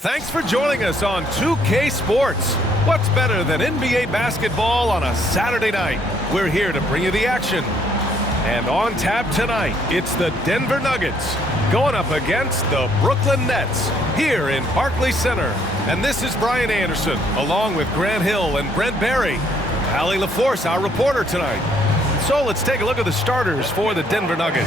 Thanks for joining us on 2K Sports. What's better than NBA basketball on a Saturday night? We're here to bring you the action. And on tap tonight, it's the Denver Nuggets going up against the Brooklyn Nets here in Barclays Center. And this is Brian Anderson, along with Grant Hill and Brent Barry. Allie LaForce, our reporter tonight. So let's take a look at the starters for the Denver Nuggets.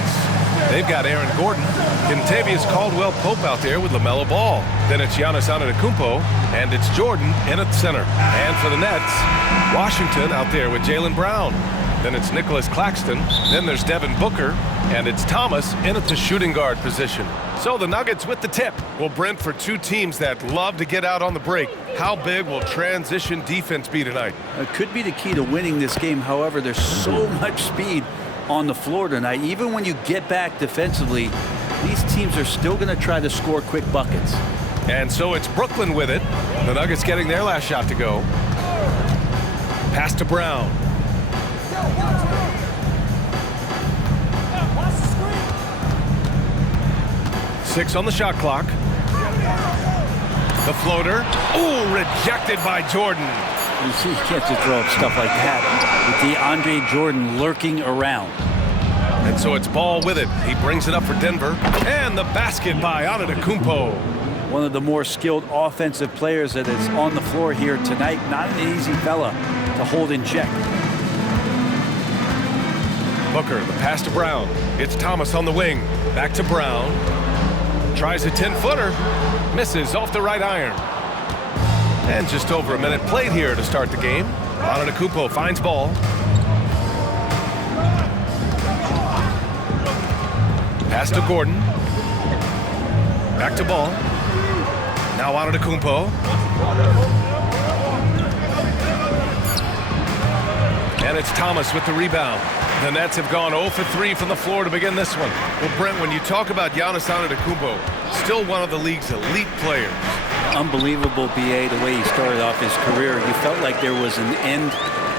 They've got Aaron Gordon, Kentavious Caldwell-Pope out there with LaMelo Ball. Then it's Giannis Antetokounmpo, and it's Jordan in at center. And for the Nets, Washington out there with Jaylen Brown. Then it's Nicholas Claxton. Then there's Devin Booker, and it's Thomas in at the shooting guard position. So the Nuggets with the tip. Well, Brent, for two teams that love to get out on the break, how big will transition defense be tonight? It could be the key to winning this game. However, there's so much speed on the floor tonight. Even when you get back defensively, these teams are still going to try to score quick buckets. And so it's Brooklyn with it. The Nuggets getting their last shot to go. Pass to Brown. Six on the shot clock. The floater. Ooh, rejected by Jordan. You see, he can't just throw up stuff like that with DeAndre Jordan lurking around. And so it's Ball with it. He brings it up for Denver. And the basket by Antetokounmpo. One of the more skilled offensive players that is on the floor here tonight. Not an easy fella to hold in check. Booker, the pass to Brown. It's Thomas on the wing. Back to Brown. Tries a 10-footer. Misses off the right iron. And just over a minute played here to start the game. Antetokounmpo finds Ball. Pass to Gordon. Back to Ball. Now Antetokounmpo. And it's Thomas with the rebound. The Nets have gone 0 for 3 from the floor to begin this one. Well, Brent, when you talk about Giannis Antetokounmpo, still one of the league's elite players. Unbelievable, BA, the way he started off his career. You felt like there was an end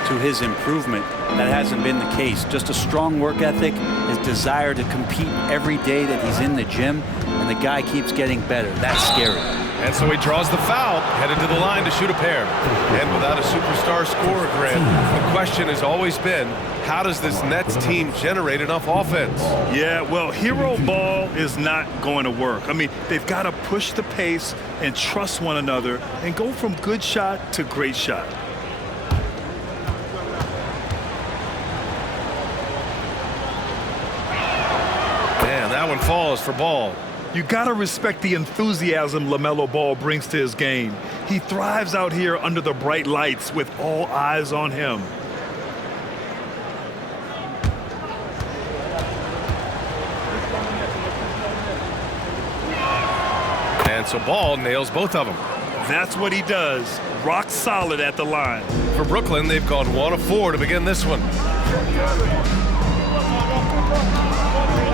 to his improvement. That hasn't been the case. Just a strong work ethic, his desire to compete every day that he's in the gym, and the guy keeps getting better. That's scary. And so he draws the foul, headed to the line to shoot a pair. And without a superstar scorer, Grant, the question has always been, how does this Nets team generate enough offense? Yeah, well, hero ball is not going to work. I mean, they've got to push the pace and trust one another and go from good shot to great shot. Man, that one falls for Ball. You got to respect the enthusiasm LaMelo Ball brings to his game. He thrives out here under the bright lights with all eyes on him. And so Ball nails both of them. That's what he does. Rock solid at the line. For Brooklyn, they've gone 1 of 4 to begin this one.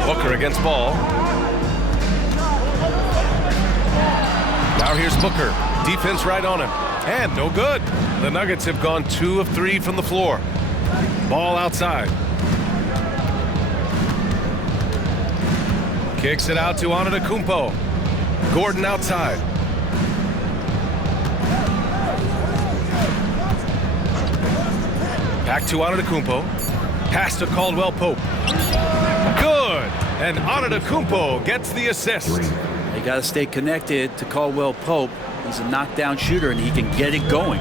Booker against Ball. Now here's Booker. Defense right on him. And no good. The Nuggets have gone 2 of 3 from the floor. Ball outside. Kicks it out to Antetokounmpo. Gordon outside. Back to Antetokounmpo. Pass to Caldwell-Pope. Good. And Antetokounmpo gets the assist. They got to stay connected to Caldwell-Pope. He's a knockdown shooter, and he can get it going.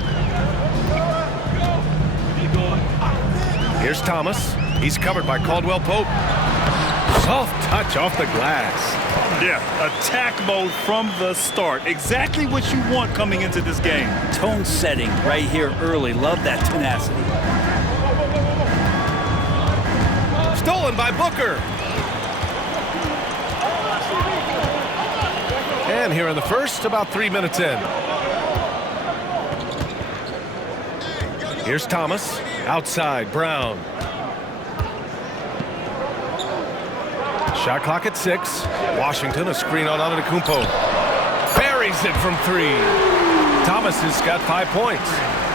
Here's Thomas. He's covered by Caldwell-Pope. Soft touch off the glass. Yeah, attack mode from the start. Exactly what you want coming into this game. Tone setting right here early. Love that tenacity. Stolen by Booker. And here in the first, about 3 minutes in. Here's Thomas. Outside, Brown. Shot clock at 6. Washington, a screen on Antetokounmpo. Buries it from 3. Thomas has got 5 points.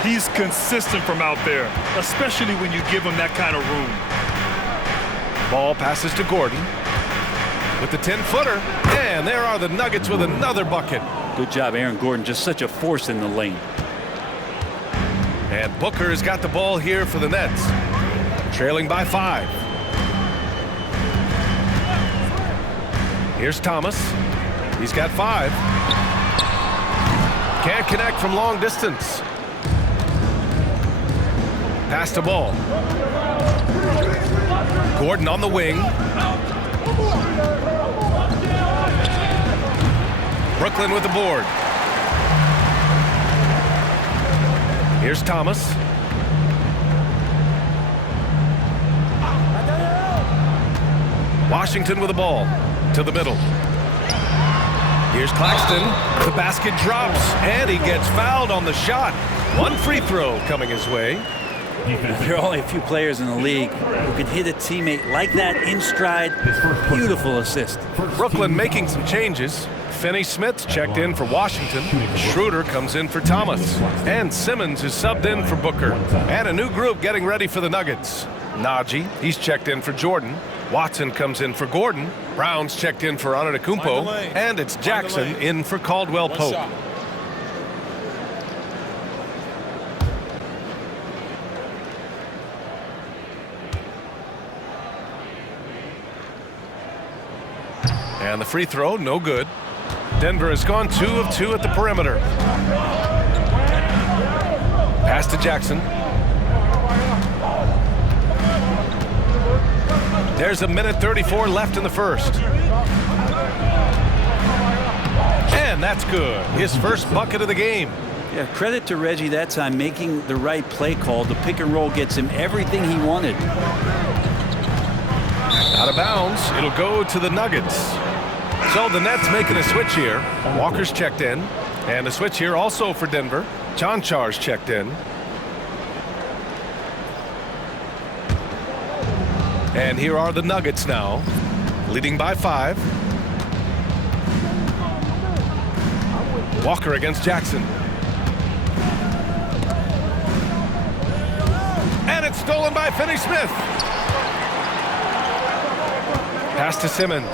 He's consistent from out there, especially when you give him that kind of room. Ball passes to Gordon with the 10-footer, and there are the Nuggets with another bucket. Good job, Aaron Gordon. Just such a force in the lane. And Booker has got the ball here for the Nets. Trailing by 5. Here's Thomas. He's got 5. Can't connect from long distance. Pass the ball. Gordon on the wing. Brooklyn with the board. Here's Thomas. Washington with the ball to the middle. Here's Claxton. The basket drops, and he gets fouled on the shot. One free throw coming his way. There are only a few players in the league who can hit a teammate like that in stride. Beautiful assist. Brooklyn making some changes. Finney-Smith's checked in for Washington. Schroeder comes in for Thomas. And Simmons is subbed in for Booker. And a new group getting ready for the Nuggets. Najee, he's checked in for Jordan. Watson comes in for Gordon. Brown's checked in for Antetokounmpo. And it's Jackson in for Caldwell Pope. And the free throw, no good. Denver has gone 2 of 2 at the perimeter. Pass to Jackson. There's a minute 34 left in the first. And that's good. His first bucket of the game. Yeah, credit to Reggie that time making the right play call. The pick and roll gets him everything he wanted. Out of bounds. It'll go to the Nuggets. So the Nets making a switch here. Walker's checked in. And a switch here also for Denver. Chanchar's checked in. And here are the Nuggets now, leading by 5. Walker against Jackson. And it's stolen by Finney-Smith. Pass to Simmons.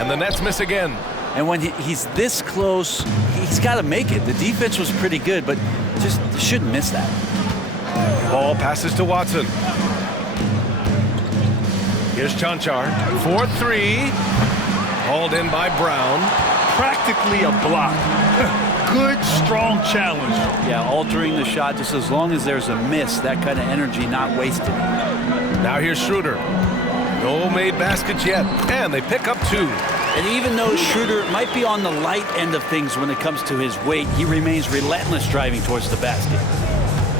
And the Nets miss again. And when he's this close, he's got to make it. The defense was pretty good, but just shouldn't miss that. Ball passes to Watson. Here's Chanchar. 4-3. Hauled in by Brown. Practically a block. Good, strong challenge. Yeah, altering the shot just as long as there's a miss. That kind of energy not wasted. Now here's Schroeder. No made baskets yet. And they pick up 2. And even though Schroeder might be on the light end of things when it comes to his weight, he remains relentless driving towards the basket.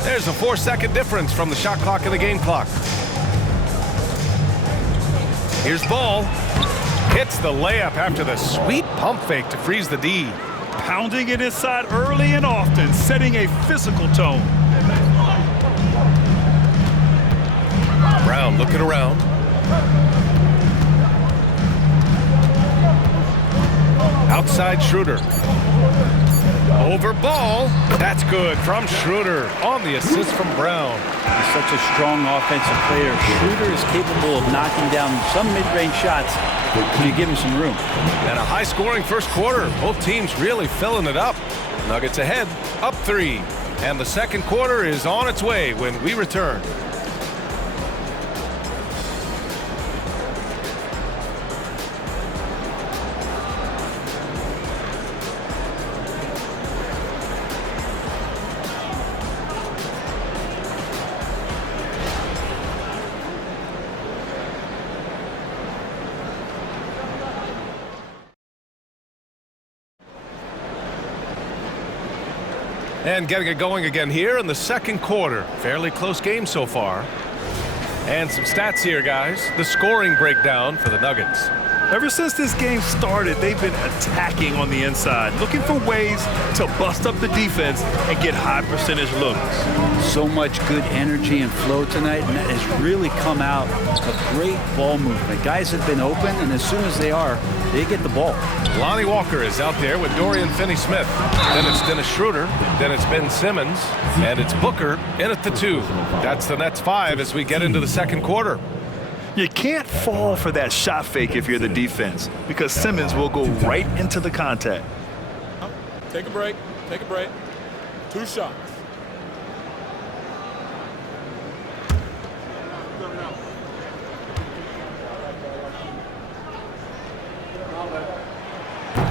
There's a 4-second difference from the shot clock and the game clock. Here's Ball. Hits the layup after the sweet pump fake to freeze the D. Pounding it inside early and often, setting a physical tone. Brown looking around. Outside Schroeder. Over Ball. That's good from Schroeder on the assist from Brown. He's such a strong offensive player. Schroeder is capable of knocking down some mid-range shots if you give him some room. And a high-scoring first quarter. Both teams really filling it up. Nuggets ahead, up 3. And the second quarter is on its way when we return. And getting it going again here in the second quarter. Fairly close game so far. And some stats here, guys. The scoring breakdown for the Nuggets. Ever since this game started, they've been attacking on the inside, looking for ways to bust up the defense and get high percentage looks. So much good energy and flow tonight, and that has really come out of great ball movement. Guys have been open, and as soon as they are, they get the ball. Lonnie Walker is out there with Dorian Finney-Smith. Then it's Dennis Schroeder. Then it's Ben Simmons. And it's Booker in at the 2. That's the Nets 5 as we get into the second quarter. You can't fall for that shot fake if you're the defense, because Simmons will go right into the contact. Take a break. Take a break. 2 shots.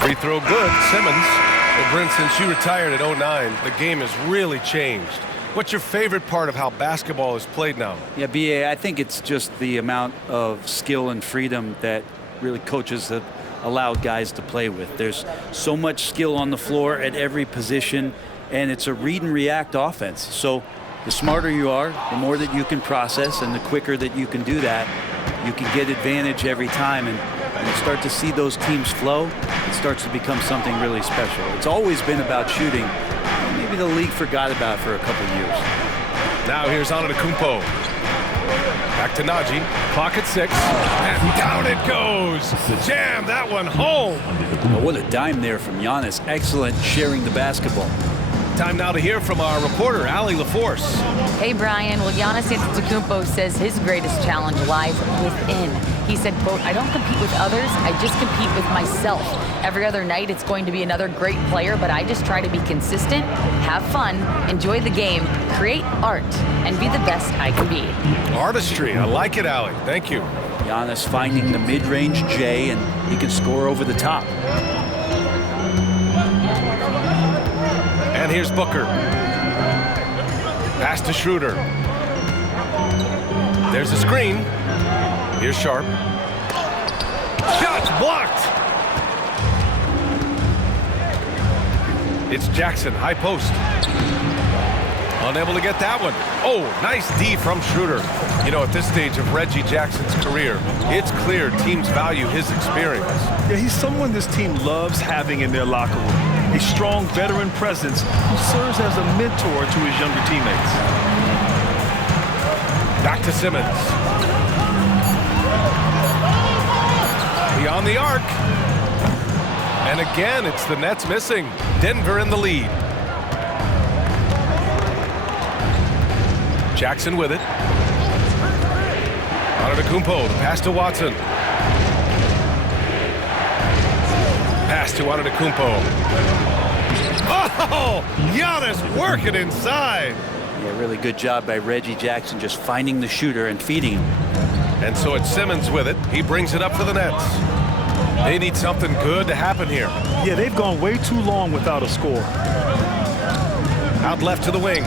Free throw good. Simmons. Well, Brent, since you retired at 09, the game has really changed. What's your favorite part of how basketball is played now? Yeah, B.A., I think it's just the amount of skill and freedom that really coaches have allowed guys to play with. There's so much skill on the floor at every position, and it's a read and react offense. So the smarter you are, the more that you can process, and the quicker that you can do that, you can get advantage every time. And when you start to see those teams flow, it starts to become something really special. It's always been about shooting. Maybe the league forgot about it for a couple of years. Now here's Antetokounmpo. Back to Najee. Clock at 6. And down it goes. Jam that one home. Oh, what a dime there from Giannis. Excellent sharing the basketball. Time now to hear from our reporter, Allie LaForce. Hey, Brian. Well, Giannis Antetokounmpo says his greatest challenge lies within. He said, quote, "I don't compete with others. I just compete with myself. Every other night, it's going to be another great player, but I just try to be consistent, have fun, enjoy the game, create art, and be the best I can be." Artistry. I like it, Allie. Thank you. Giannis finding the mid-range J, and he can score over the top. And here's Booker. Pass to Schroeder. There's a screen. Here's Sharp. Shots blocked. It's Jackson, high post. Unable to get that one. Oh, nice D from Schroeder. You know, at this stage of Reggie Jackson's career, it's clear teams value his experience. Yeah, he's someone this team loves having in their locker room. A strong veteran presence who serves as a mentor to his younger teammates. Back to Simmons. Beyond the arc. And again, it's the Nets missing. Denver in the lead. Jackson with it. Antetokounmpo, the pass to Watson. Pass to Antetokounmpo. Oh, Giannis working inside. Yeah, really good job by Reggie Jackson just finding the shooter and feeding him. And so it's Simmons with it. He brings it up for the Nets. They need something good to happen here. Yeah, they've gone way too long without a score. Out left to the wing.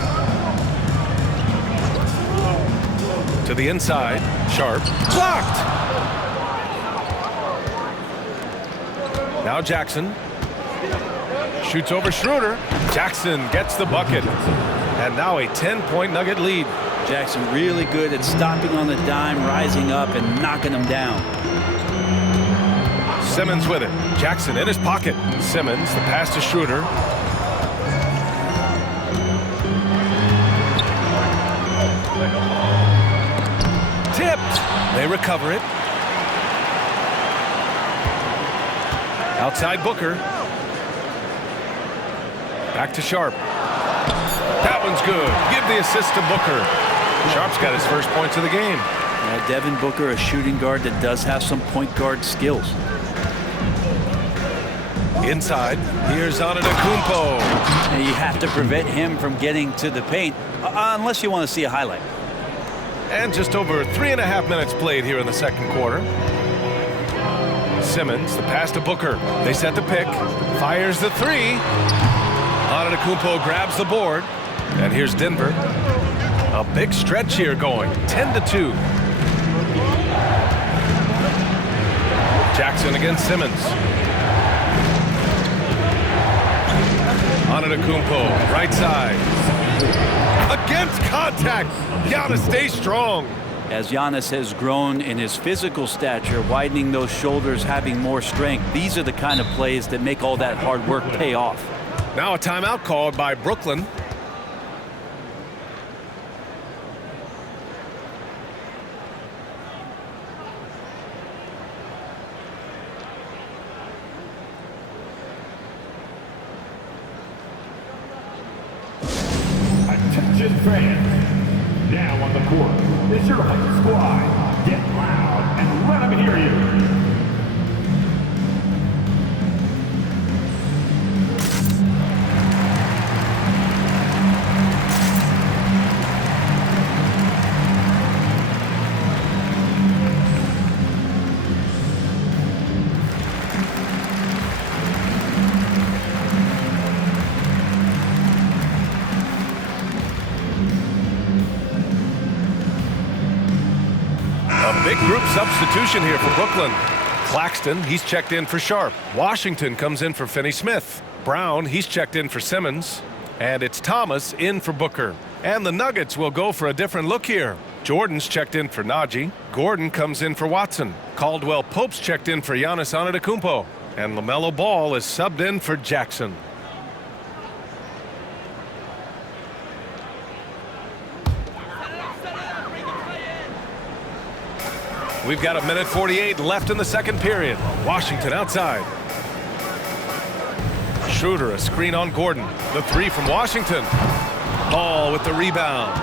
To the inside. Sharp. Blocked! Now Jackson. Shoots over Schroeder. Jackson gets the bucket. And now a 10-point Nugget lead. Jackson really good at stopping on the dime, rising up, and knocking him down. Simmons with it. Jackson in his pocket. Simmons, the pass to Schroeder. Tipped. They recover it. Outside Booker. Back to Sharp. That one's good. Give the assist to Booker. Sharp's got his first points of the game. Devin Booker, a shooting guard that does have some point guard skills. Inside, here's Antetokounmpo. Now you have to prevent him from getting to the paint, unless you want to see a highlight. And just over 3.5 minutes played here in the second quarter. Simmons, the pass to Booker. They set the pick. Fires the three. Antetokounmpo grabs the board. And here's Denver. A big stretch here going. 10-2. Jackson against Simmons. Antetokounmpo, right side. Against contact. Giannis stays strong. As Giannis has grown in his physical stature, widening those shoulders, having more strength, these are the kind of plays that make all that hard work pay off. Now a timeout called by Brooklyn. Attention fans, now on the court is your hot squad. Get loud. hear you. Big group substitution here for Brooklyn. Claxton, he's checked in for Sharp. Washington comes in for Finney-Smith. Brown, he's checked in for Simmons. And it's Thomas in for Booker. And the Nuggets will go for a different look here. Jordan's checked in for Najee. Gordon comes in for Watson. Caldwell Pope's checked in for Giannis Antetokounmpo. And LaMelo Ball is subbed in for Jackson. We've got 1:48 left in the second period. Washington outside. Schroeder, a screen on Gordon. The three from Washington. Ball with the rebound.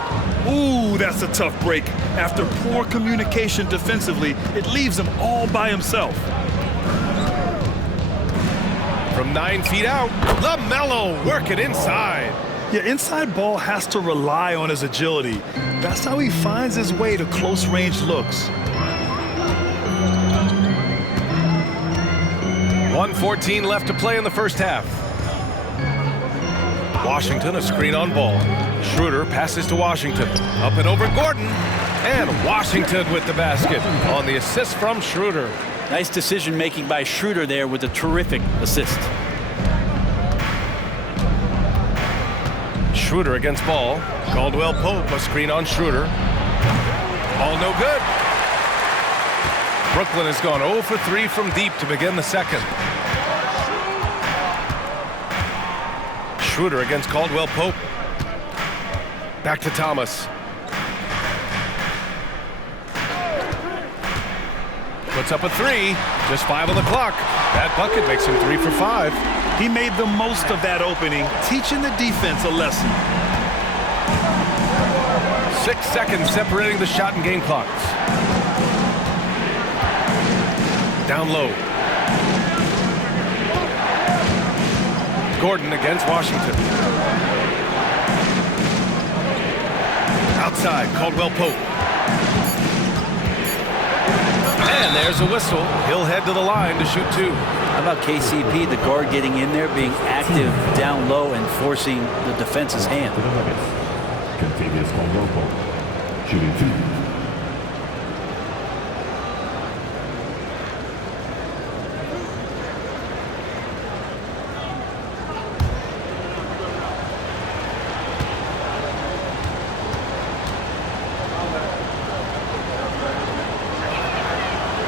Ooh, that's a tough break. After poor communication defensively, it leaves him all by himself. From 9 feet out, LaMelo working inside. Yeah, inside ball has to rely on his agility. That's how he finds his way to close-range looks. 1:14 left to play in the first half. Washington, a screen on Ball. Schroeder passes to Washington. Up and over Gordon. And Washington with the basket on the assist from Schroeder. Nice decision-making by Schroeder there with a terrific assist. Schroeder against Ball. Caldwell Pope, a screen on Schroeder. Ball no good. Brooklyn has gone 0 for 3 from deep to begin the second. Schroeder against Caldwell Pope. Back to Thomas. Puts up a three. Just 5 on the clock. That bucket makes him 3 for 5. He made the most of that opening, teaching the defense a lesson. 6 seconds separating the shot and game clocks. Down low. Gordon against Washington. Outside, Caldwell Pope. And there's a whistle. He'll head to the line to shoot 2. How about KCP, the guard getting in there, being active down low and forcing the defense's hand. For the Nuggets, Kentavious Caldwell Pope, shooting 2.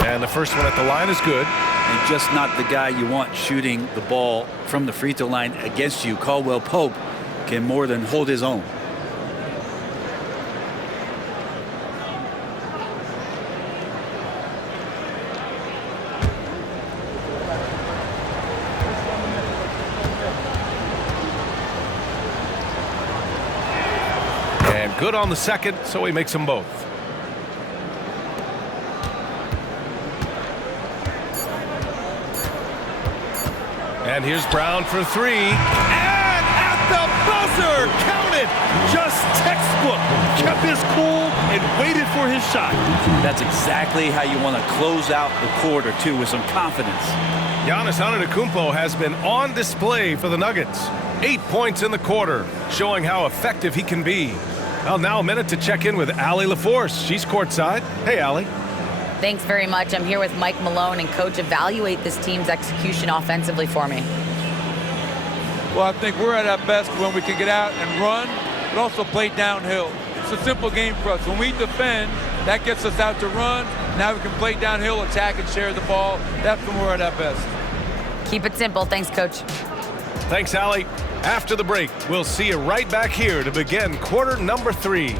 And the first one at the line is good. And just not the guy you want shooting the ball from the free throw line against you. Caldwell Pope can more than hold his own. And good on the second, so he makes them both. And here's Brown for 3. And at the buzzer, count it! Just textbook. Kept his cool and waited for his shot. That's exactly how you want to close out the quarter, too, with some confidence. Giannis Antetokounmpo has been on display for the Nuggets. 8 points in the quarter, showing how effective he can be. Well, now a minute to check in with Allie LaForce. She's courtside. Hey, Allie. Thanks very much. I'm here with Mike Malone, and Coach, evaluate this team's execution offensively for me. Well, I think we're at our best when we can get out and run, but also play downhill. It's a simple game for us. When we defend, that gets us out to run. Now we can play downhill, attack, and share the ball. That's when we're at our best. Keep it simple. Thanks, Coach. Thanks, Allie. After the break, we'll see you right back here to begin quarter number 3.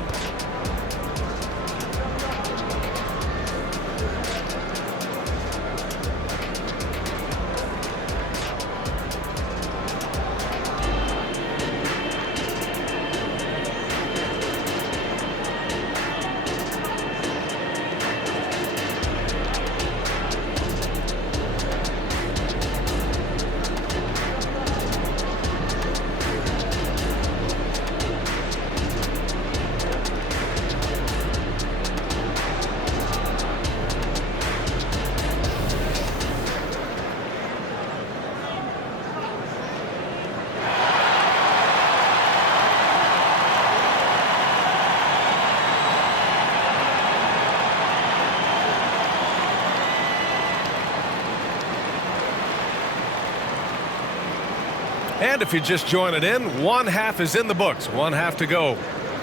And if you're just joining in, one half is in the books, one half to go.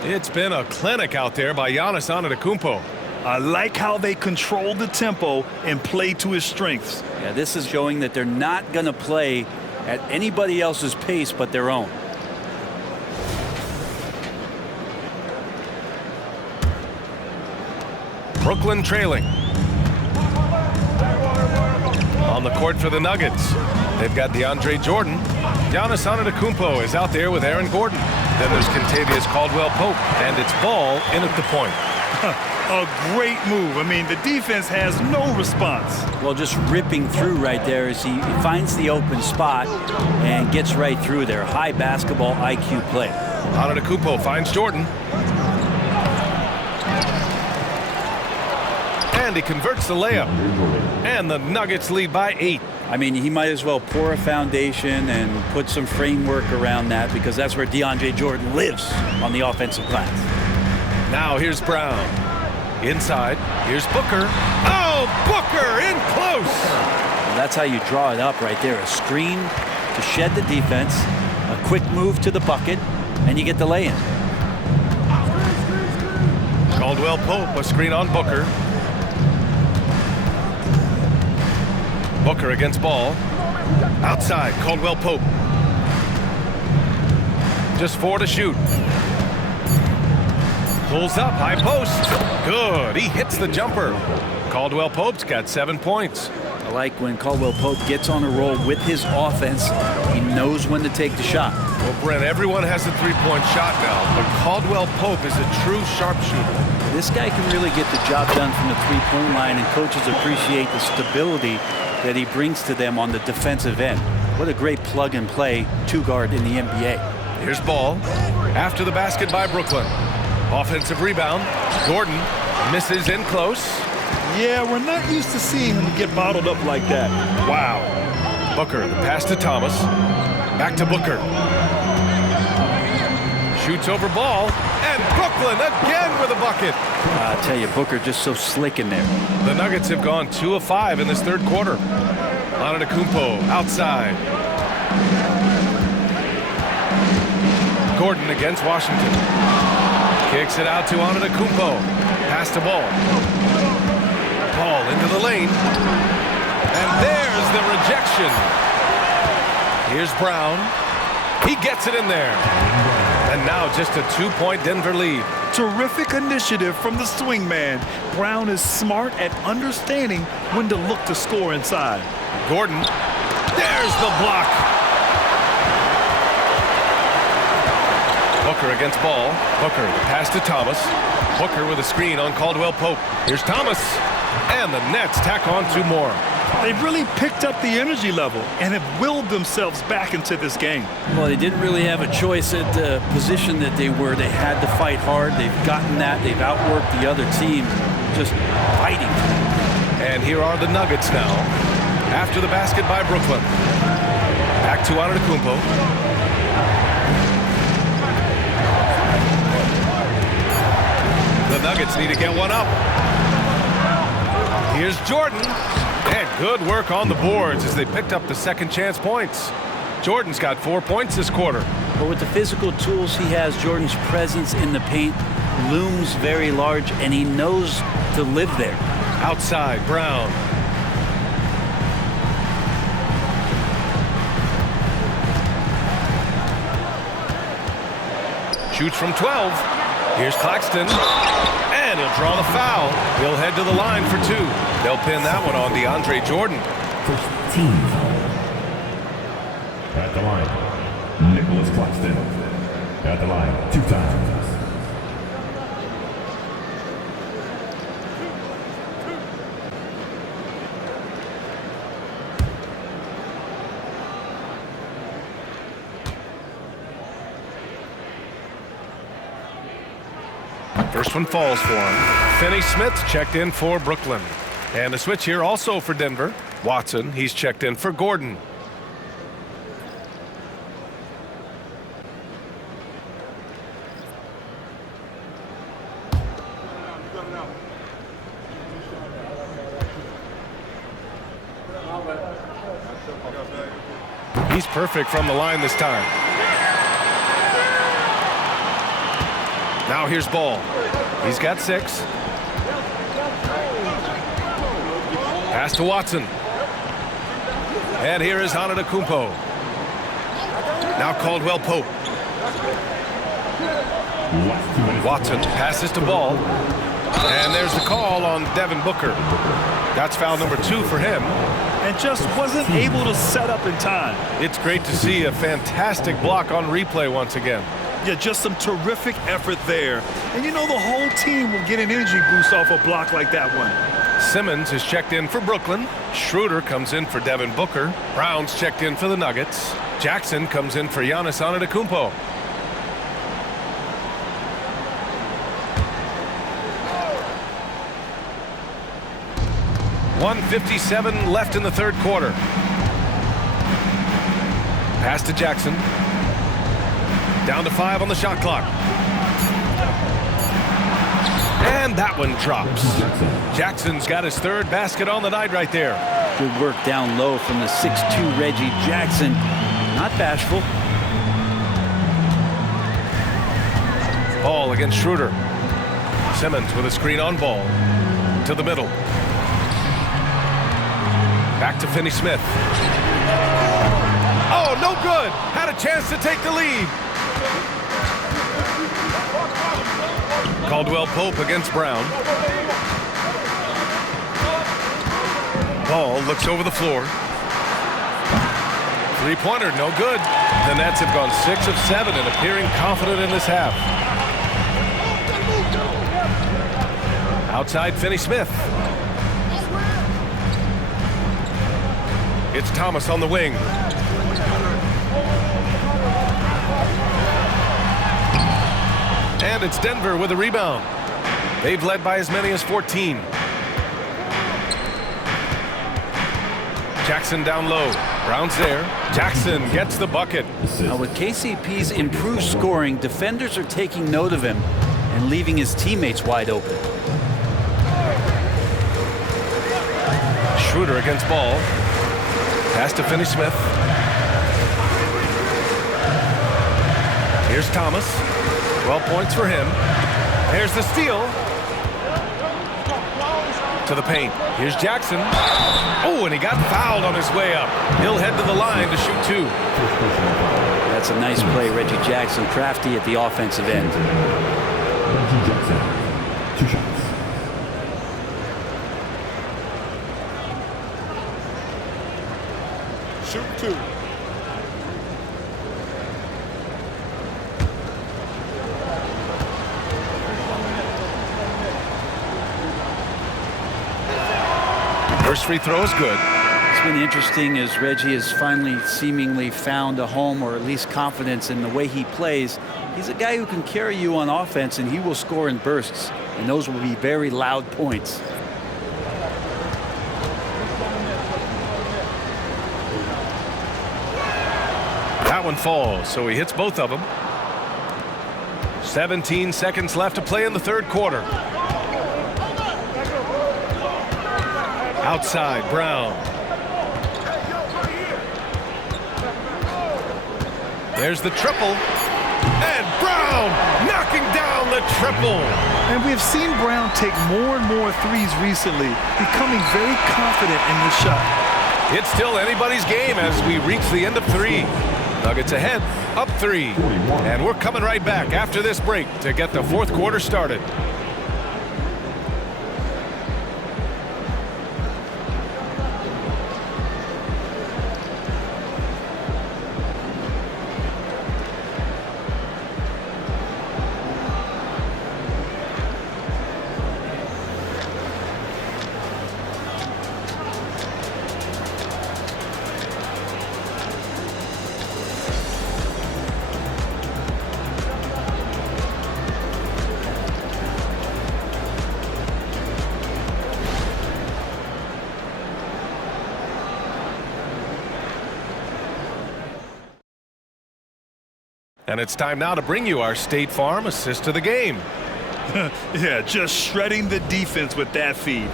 It's been a clinic out there by Giannis Antetokounmpo. I like how they control the tempo and play to his strengths. Yeah, this is showing that they're not going to play at anybody else's pace but their own. Brooklyn trailing. On the court for the Nuggets, they've got DeAndre Jordan. Giannis Antetokounmpo is out there with Aaron Gordon. Then there's Kentavious Caldwell-Pope, and it's Ball in at the point. A great move. I mean, the defense has no response. Well, just ripping through right there as he finds the open spot and gets right through there. High basketball IQ play. Antetokounmpo finds Jordan. And he converts the layup. And the Nuggets lead by 8. I mean, he might as well pour a foundation and put some framework around that, because that's where DeAndre Jordan lives on the offensive glass. Now here's Brown. Inside, here's Booker. Oh, Booker in close. Well, that's how you draw it up right there. A screen to shed the defense, a quick move to the bucket, and you get the lay-in. Caldwell-Pope, a screen on Booker. Booker against Ball. Outside, Caldwell-Pope. Just 4 to shoot. Pulls up, high post. Good, he hits the jumper. Caldwell-Pope's got 7 points. I like when Caldwell-Pope gets on a roll with his offense. He knows when to take the shot. Well, Brent, everyone has a three-point shot now, but Caldwell-Pope is a true sharpshooter. This guy can really get the job done from the three-point line, and coaches appreciate the stability that he brings to them on the defensive end. What a great plug-and-play two-guard in the NBA. Here's Ball. After the basket by Brooklyn. Offensive rebound. Gordon misses in close. Yeah, we're not used to seeing him get bottled up like that. Wow. Booker, the pass to Thomas. Back to Booker. Shoots over Ball. And Brooklyn again with a bucket. I'll tell you, Booker just so slick in there. The Nuggets have gone 2 of 5 in this third quarter. Antetokounmpo outside. Gordon against Washington. Kicks it out to Antetokounmpo. Pass to Ball. Ball into the lane. And there's the rejection. Here's Brown. He gets it in there. And now just a 2-point Denver lead. Terrific initiative from the swing man. Brown is smart at understanding when to look to score inside. Gordon. There's the block. Booker against Ball. Booker, the pass to Thomas. Booker with a screen on Caldwell-Pope. Here's Thomas. And the Nets tack on 2 more. They've really picked up the energy level and have willed themselves back into this game. Well, they didn't really have a choice at the position that they were. They had to fight hard. They've gotten that. They've outworked the other team, just fighting. And here are the Nuggets now. After the basket by Brooklyn. Back to Antetokounmpo. The Nuggets need to get one up. Here's Jordan. And good work on the boards as they picked up the second chance points. Jordan's got 4 points this quarter. But with the physical tools he has, Jordan's presence in the paint looms very large, and he knows to live there. Outside, Brown. Shoots from 12. Here's Claxton. And he'll draw the foul. He'll head to the line for 2. They'll pin that one on DeAndre Jordan. First team foul. At the line, Nicholas Claxton. At the line, 2 times. First one falls for him. Finney-Smith checked in for Brooklyn. And a switch here also for Denver. Watson, he's checked in for Gordon. He's perfect from the line this time. Now here's Ball. He's got 6. Pass to Watson. And here is Antetokounmpo. Now Caldwell Pope. Watson passes to Ball. And there's the call on Devin Booker. That's foul number 2 for him. And just wasn't able to set up in time. It's great to see a fantastic block on replay once again. Yeah, just some terrific effort there. And you know the whole team will get an energy boost off a block like that one. Simmons is checked in for Brooklyn. Schroeder comes in for Devin Booker. Brown's checked in for the Nuggets. Jackson comes in for Giannis Antetokounmpo. .157 left in the third quarter. Pass to Jackson. Down to 5 on the shot clock. And that one drops. Jackson's got his 3rd basket on the night right there. Good work down low from the 6'2 Reggie Jackson. Not bashful. Ball against Schroeder. Simmons with a screen on Ball. To the middle. Back to Finney-Smith. Oh, no good. Had a chance to take the lead. Caldwell Pope against Brown. Ball looks over the floor. 3-pointer, no good. The Nets have gone 6 of 7 and appearing confident in this half. Outside Finney-Smith. It's Thomas on the wing. And it's Denver with a rebound. They've led by as many as 14. Jackson down low. Brown's there. Jackson gets the bucket. Now with KCP's improved scoring, defenders are taking note of him and leaving his teammates wide open. Schroeder against Ball. Pass to Finney-Smith. Here's Thomas. 12 points for him. There's the steal. To the paint. Here's Jackson. Oh, and he got fouled on his way up. He'll head to the line to shoot 2. That's a nice play. Reggie Jackson, crafty at the offensive end. Reggie Jackson, 2 shots. Shoot 2. First free throw is good. It's been interesting as Reggie has finally seemingly found a home, or at least confidence in the way he plays. He's a guy who can carry you on offense, and he will score in bursts, and those will be very loud points. That one falls, so he hits both of them. 17 seconds left to play in the third quarter. Outside, Brown. There's the triple. And Brown knocking down the triple. And we've seen Brown take more and more threes recently, becoming very confident in this shot. It's still anybody's game as we reach the end of 3. Nuggets ahead, up 3. And we're coming right back after this break to get the fourth quarter started. And it's time now to bring you our State Farm assist to the game. Yeah, just shredding the defense with that feed.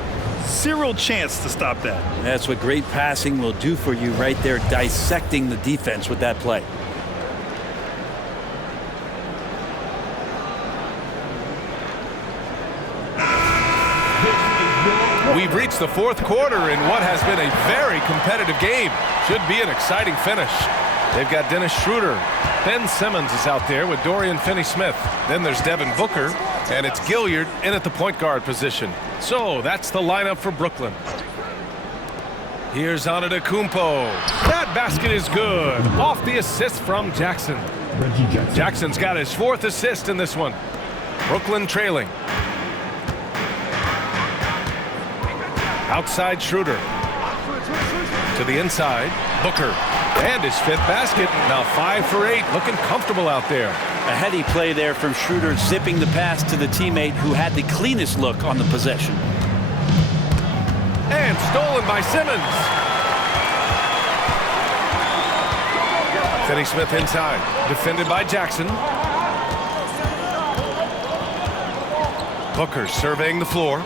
Zero chance to stop that. That's what great passing will do for you right there, dissecting the defense with that play. We've reached the fourth quarter in what has been a very competitive game. Should be an exciting finish. They've got Dennis Schroeder. Ben Simmons is out there with Dorian Finney-Smith. Then there's Devin Booker, and it's Gilliard in at the point guard position. So that's the lineup for Brooklyn. Here's Antetokounmpo. That basket is good. Off the assist from Jackson. Jackson's got his fourth assist in this one. Brooklyn trailing. Outside Schroeder. To the inside, Booker. And his fifth basket. Now 5 for 8. Looking comfortable out there. A heady play there from Schroeder, zipping the pass to the teammate who had the cleanest look on the possession. And stolen by Simmons. Finney-Smith inside. Defended by Jackson. Booker surveying the floor.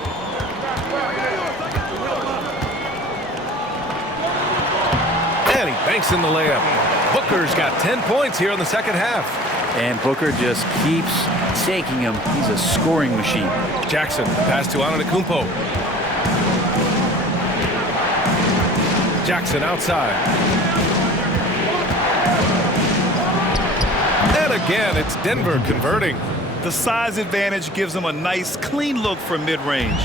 And he banks in the layup. Booker's got 10 points here in the second half. And Booker just keeps taking him. He's a scoring machine. Jackson pass to Antetokounmpo. Jackson outside. And again, it's Denver converting. The size advantage gives them a nice, clean look from mid-range.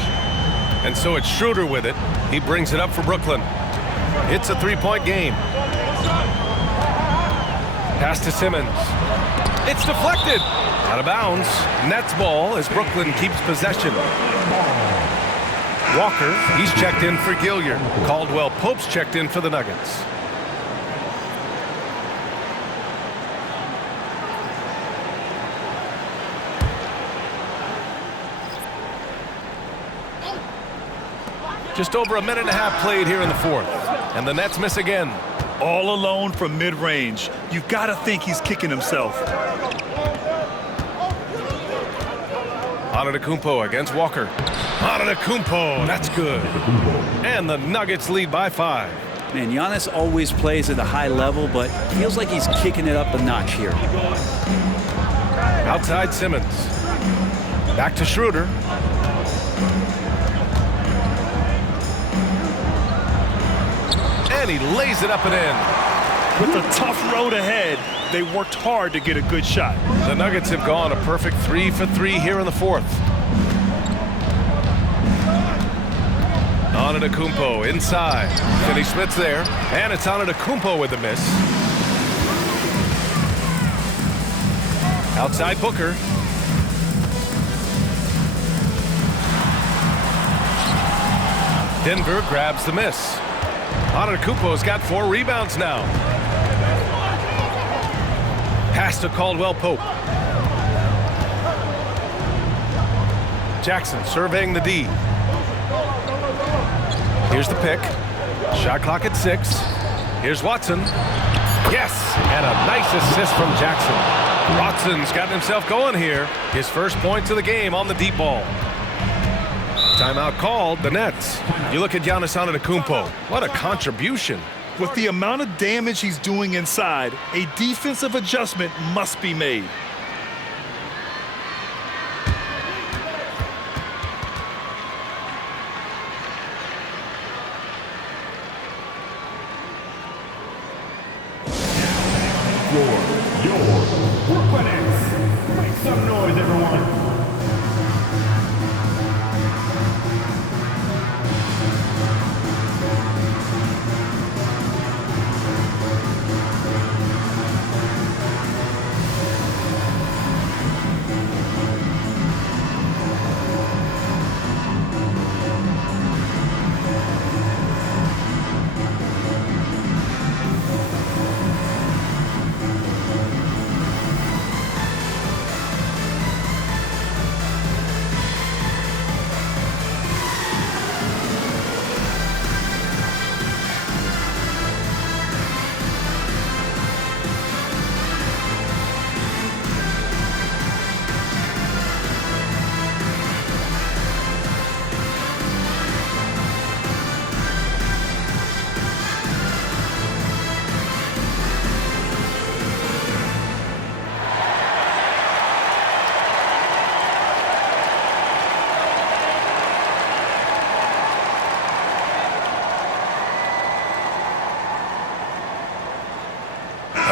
And so it's Schroeder with it. He brings it up for Brooklyn. It's a three-point game. Pass to Simmons. It's deflected. Out of bounds. Nets ball as Brooklyn keeps possession. Walker, he's checked in for Gilliard. Caldwell Pope's checked in for the Nuggets. Just over a minute and a half played here in the fourth. And the Nets miss again. All alone from mid-range. You've got to think he's kicking himself. Antetokounmpo against Walker. Antetokounmpo, that's good. And the Nuggets lead by 5. Man, Giannis always plays at a high level, but feels like he's kicking it up a notch here. Outside Simmons. Back to Schroeder. And he lays it up and in. With a tough road ahead, they worked hard to get a good shot. The Nuggets have gone a perfect 3 for 3 here in the fourth. Antetokounmpo inside. Finney-Smith's there. And it's Antetokounmpo with the miss. Outside Booker. Denver grabs the miss. Antetokounmpo's got 4 rebounds now. Pass to Caldwell Pope. Jackson surveying the D. Here's the pick. Shot clock at 6. Here's Watson. Yes, and a nice assist from Jackson. Watson's gotten himself going here. His first points of the game on the deep ball. Timeout called, the Nets. You look at Giannis Antetokounmpo. What a contribution. With the amount of damage he's doing inside, a defensive adjustment must be made. Your Brooklyn Nets. Make some noise, everyone.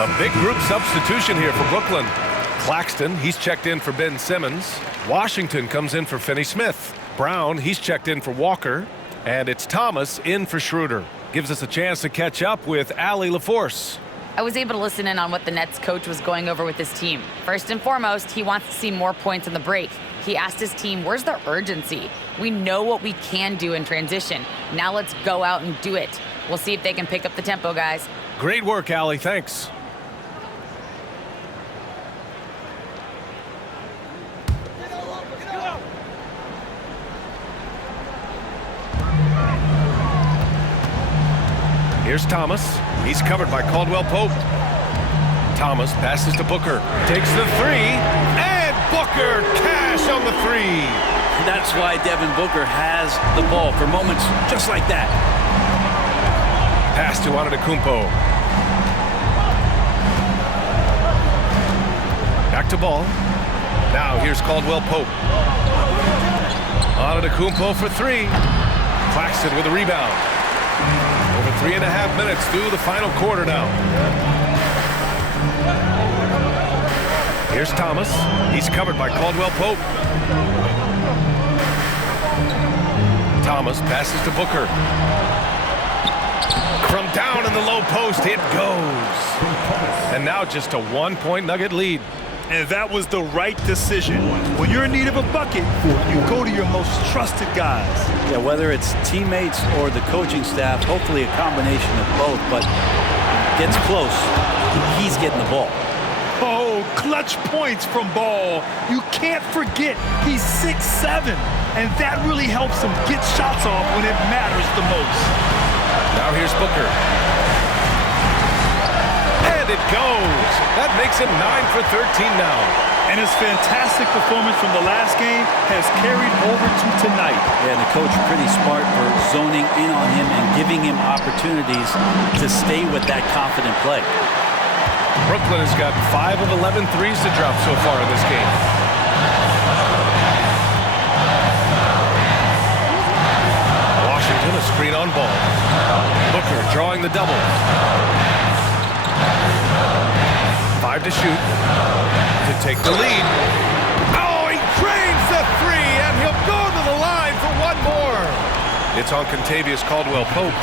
A big group substitution here for Brooklyn. Claxton, he's checked in for Ben Simmons. Washington comes in for Finney Smith. Brown, he's checked in for Walker. And it's Thomas in for Schroeder. Gives us a chance to catch up with Allie LaForce. I was able to listen in on what the Nets coach was going over with his team. First and foremost, he wants to see more points in the break. He asked his team, where's the urgency? We know what we can do in transition. Now let's go out and do it. We'll see if they can pick up the tempo, guys. Great work, Allie. Thanks. Here's Thomas. He's covered by Caldwell Pope. Thomas passes to Booker. Takes the three. And Booker cash on the three. That's why Devin Booker has the ball for moments just like that. Pass to Antetokounmpo. Back to ball. Now here's Caldwell Pope. Antetokounmpo for three. Claxton with a rebound. Over 3.5 minutes through the final quarter now. Here's Thomas. He's covered by Caldwell Pope. Thomas passes to Booker. From down in the low post, it goes. And now just a 1-point Nugget lead. And that was the right decision. When you're in need of a bucket, you go to your most trusted guys. Yeah, whether it's teammates or the coaching staff, hopefully a combination of both, but gets close, he's getting the ball. Oh, clutch points from Ball. You can't forget he's 6'7", and that really helps him get shots off when it matters the most. Now here's Booker. And it goes. That makes him 9 for 13 now. And his fantastic performance from the last game has carried over to tonight. Yeah, and the coach pretty smart for zoning in on him and giving him opportunities to stay with that confident play. Brooklyn has got 5 of 11 threes to drop so far in this game. Washington, a screen on Ball. Booker drawing the double. 5 to shoot to take the lead. Oh, he drains the three, and he'll go to the line for one more. It's on Contavious Caldwell Pope.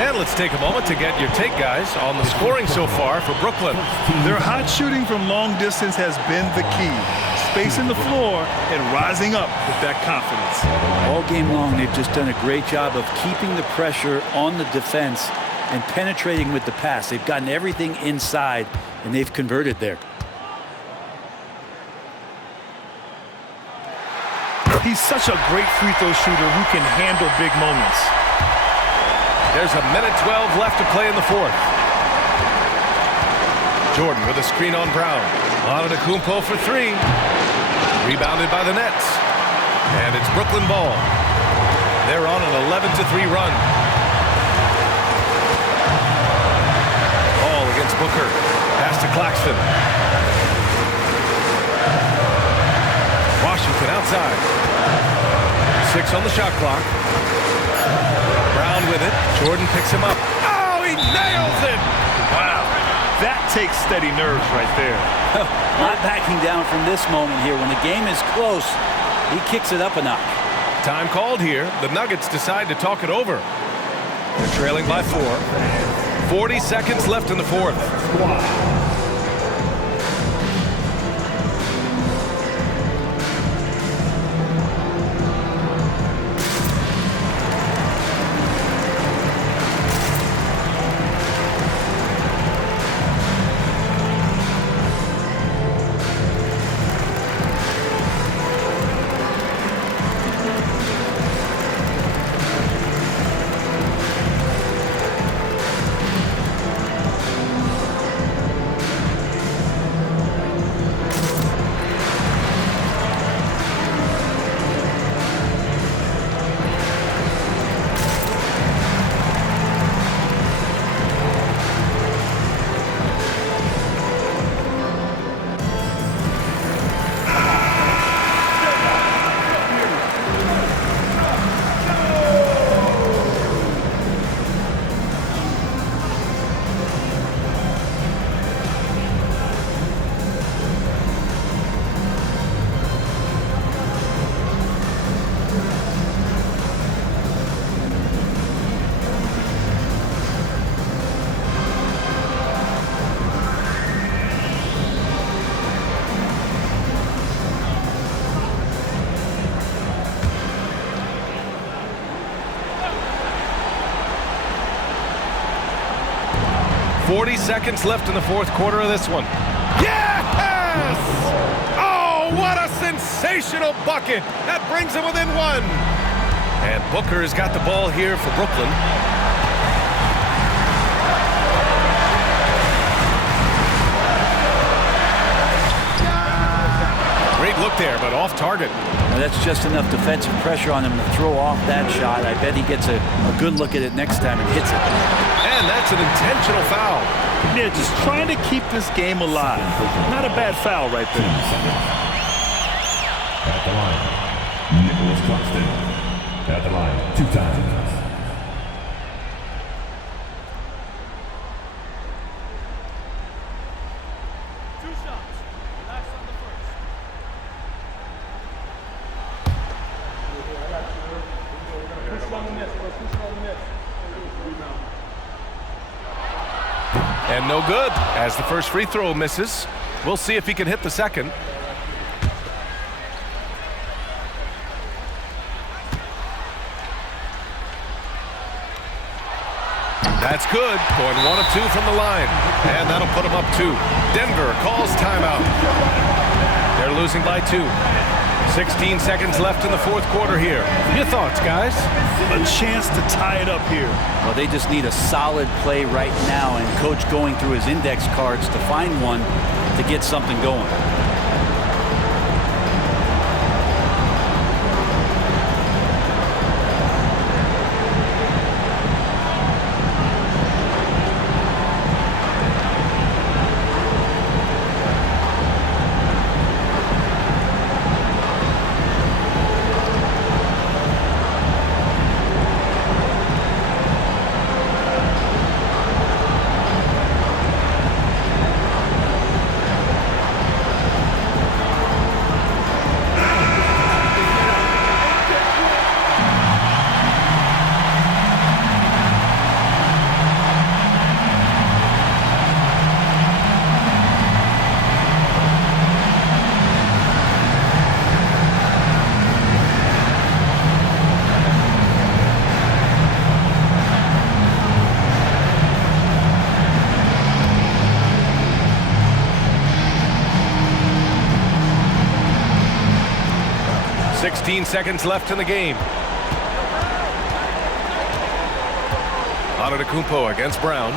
And let's take a moment to get your take, guys, on the scoring so far for Brooklyn. Their hot shooting from long distance has been the key. Spacing the floor and rising up with that confidence. All game long, they've just done a great job of keeping the pressure on the defense and penetrating with the pass. They've gotten everything inside, and they've converted there. He's such a great free throw shooter who can handle big moments. There's a minute 12 left to play in the fourth. Jordan with a screen on Brown. Antetokounmpo for three. Rebounded by the Nets. And it's Brooklyn ball. They're on an 11-3 run. Ball against Booker. Pass to Claxton. Washington outside. 6 on the shot clock. Brown with it. Jordan picks him up. Oh, he nails it! Wow. That takes steady nerves right there. Not backing down from this moment here. When the game is close, he kicks it up a notch. Time called here. The Nuggets decide to talk it over. They're trailing by 4. 40 seconds left in the fourth. 40 seconds left in the fourth quarter of this one. Yes! Oh, what a sensational bucket! That brings him within one. And Booker has got the ball here for Brooklyn. Great look there, but off target. Now that's just enough defensive pressure on him to throw off that shot. I bet he gets a good look at it next time and hits it. And that's an intentional foul. Yeah, just trying to keep this game alive. Not a bad foul right there. At the line, Nicholas Claxton. At the line, 2 times. And no good, as the first free throw misses. We'll see if he can hit the second. That's good, going 1 of 2 from the line. And that'll put him up 2. Denver calls timeout. They're losing by 2. 16 seconds left in the fourth quarter here. Your thoughts, guys? A chance to tie it up here. Well, they just need a solid play right now, and coach going through his index cards to find one to get something going. Seconds left in the game. Antetokounmpo against Brown.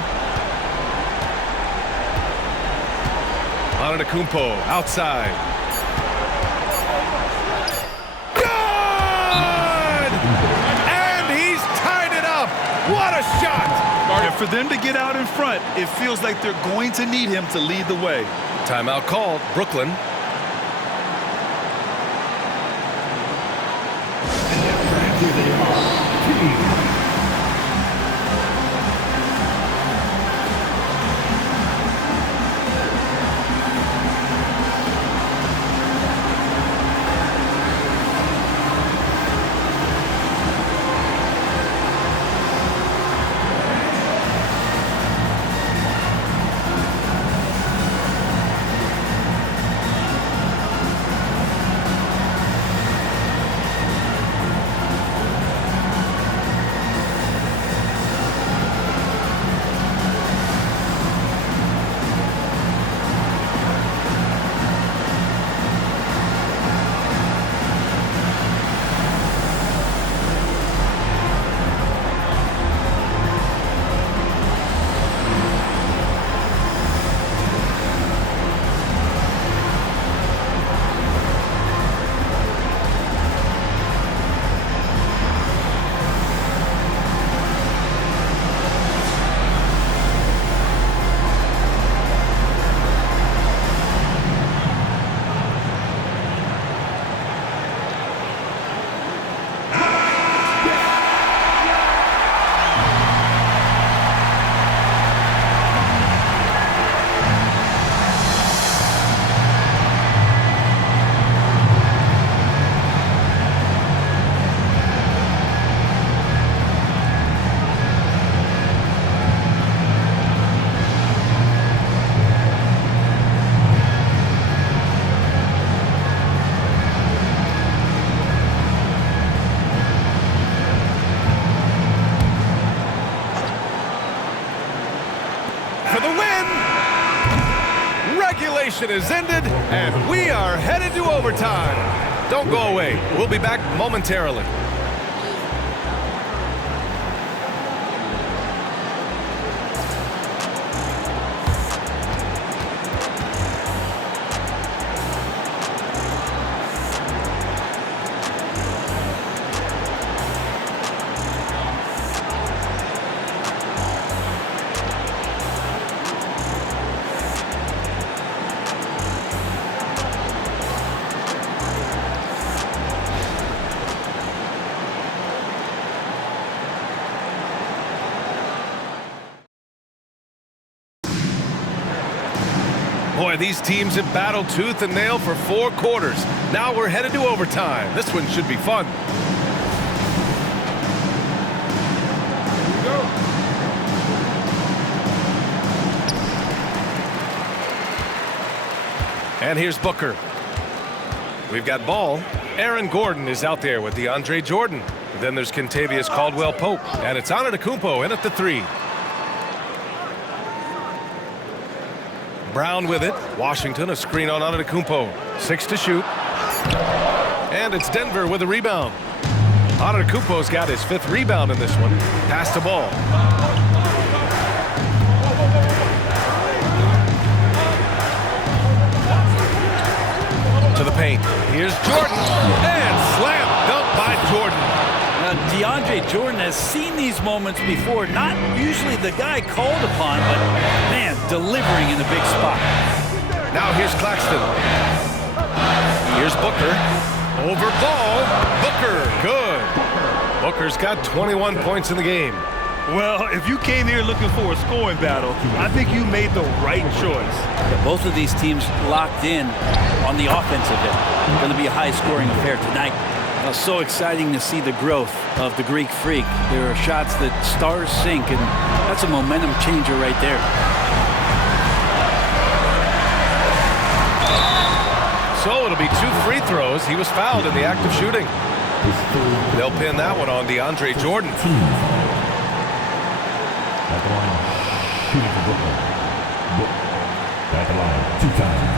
Antetokounmpo outside. Good! And he's tied it up. What a shot! And for them to get out in front, it feels like they're going to need him to lead the way. Timeout called. Brooklyn. Here they are. possession is ended, and we are headed to overtime. Don't go away. We'll be back momentarily. Boy, these teams have battled tooth and nail for 4 quarters. Now we're headed to overtime. This one should be fun. And here's Booker. We've got ball. Aaron Gordon is out there with DeAndre Jordan. Then there's Kentavious Caldwell-Pope. And it's Antetokounmpo in at the 3. Brown with it. Washington, a screen on Antetokounmpo. 6 to shoot. And it's Denver with a rebound. Antetokounmpo's got his 5th rebound in this one. Pass the ball. To the paint. Here's Jordan. And slam dunk by Jordan. Now, DeAndre Jordan has seen these moments before. Not usually the guy called upon, but, man, delivering in a big spot. Now here's Claxton. Here's Booker. Over ball. Booker. Good. Booker's got 21 points in the game. Well, if you came here looking for a scoring battle, I think you made the right choice. Yeah, both of these teams locked in on the offensive end. Going to be a high-scoring affair tonight. So exciting to see the growth of the Greek Freak. There are shots that stars sink, and that's a momentum changer right there. So it'll be 2 free throws. He was fouled in the act of shooting. They'll pin that one on DeAndre Jordan. At the line, shooting for Brooklyn. At the line, 2 times.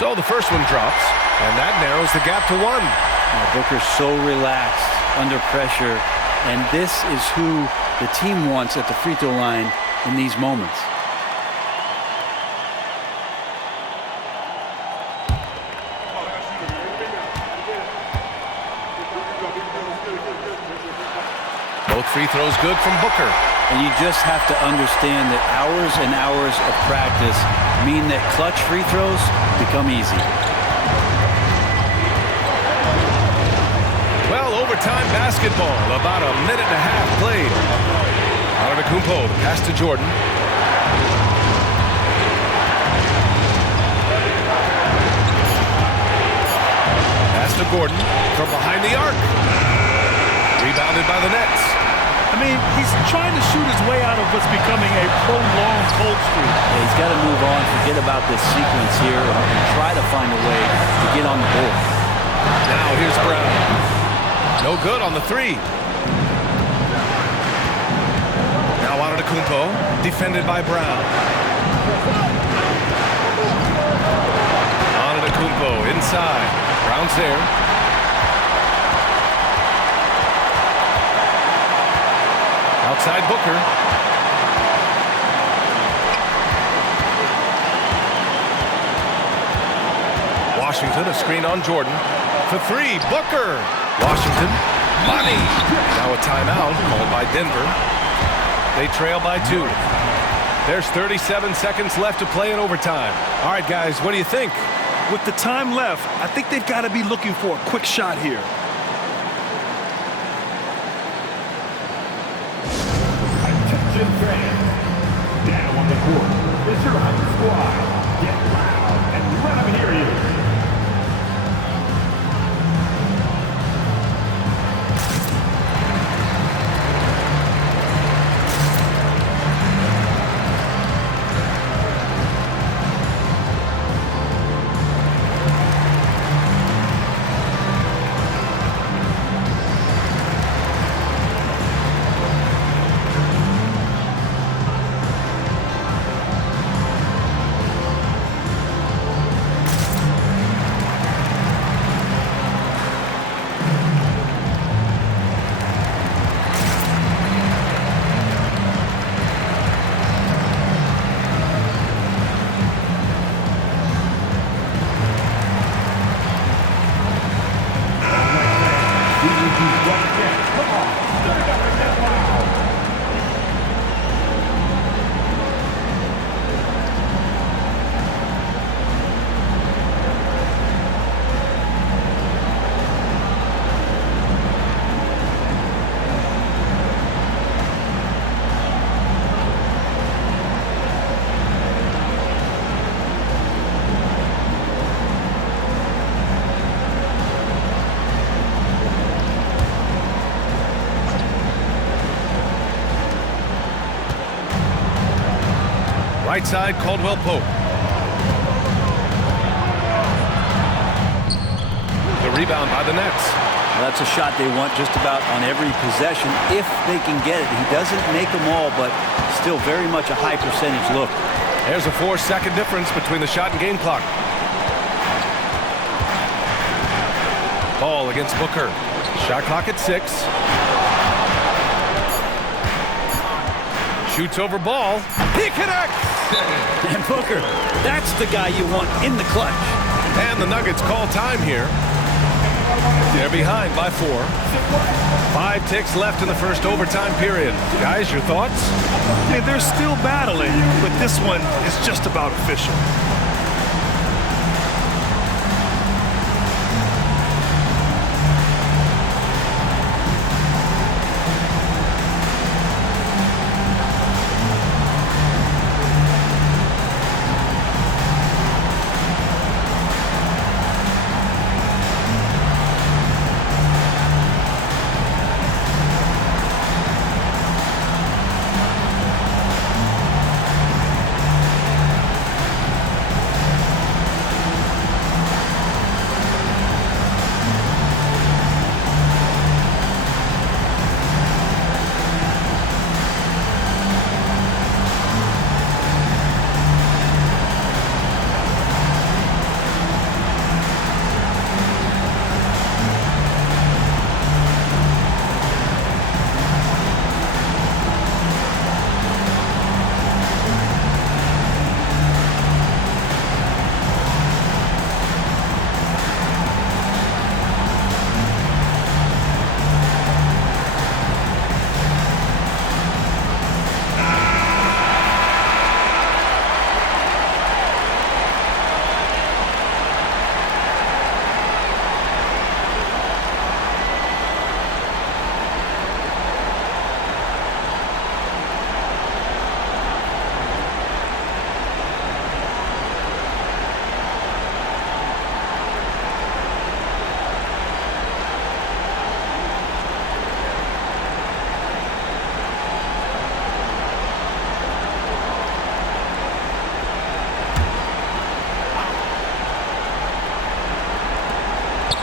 So the first one drops, and that narrows the gap to 1. Now, Booker's so relaxed under pressure, and this is who the team wants at the free throw line in these moments. Both free throws good from Booker. And you just have to understand that hours and hours of practice mean that clutch free throws become easy. Well, overtime basketball, about a minute and a half played. Antetokounmpo, the pass to Jordan. Pass to Gordon from behind the arc. Rebounded by the Nets. I mean, he's trying to shoot his way out of what's becoming a prolonged cold streak. Yeah, he's got to move on, forget about this sequence here, and try to find a way to get on the board. Now here's Brown. No good on the 3. Now Antetokounmpo, defended by Brown. Antetokounmpo inside. Brown's there. Outside Booker. Washington, a screen on Jordan. For 3, Booker. Washington, money. Now a timeout called by Denver. They trail by 2. There's 37 seconds left to play in overtime. All right, guys, what do you think? With the time left, I think they've got to be looking for a quick shot here. Attention fans, now on the court is your home squad. Get loud and let them hear you. Come on, stand up and get loud. Right side, Caldwell Pope. The rebound by the Nets. Well, that's a shot they want just about on every possession if they can get it. He doesn't make them all, but still very much a high percentage look. There's a 4-second difference between the shot and game clock. Ball against Booker. Shot clock at 6. Shoots over ball. He connects! And Booker, that's the guy you want in the clutch. And the Nuggets call time here. They're behind by 4. 5 ticks left in the first overtime period. Guys, your thoughts? I mean, they're still battling, but this one is just about official.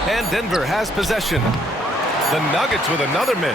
And Denver has possession. The Nuggets with another miss.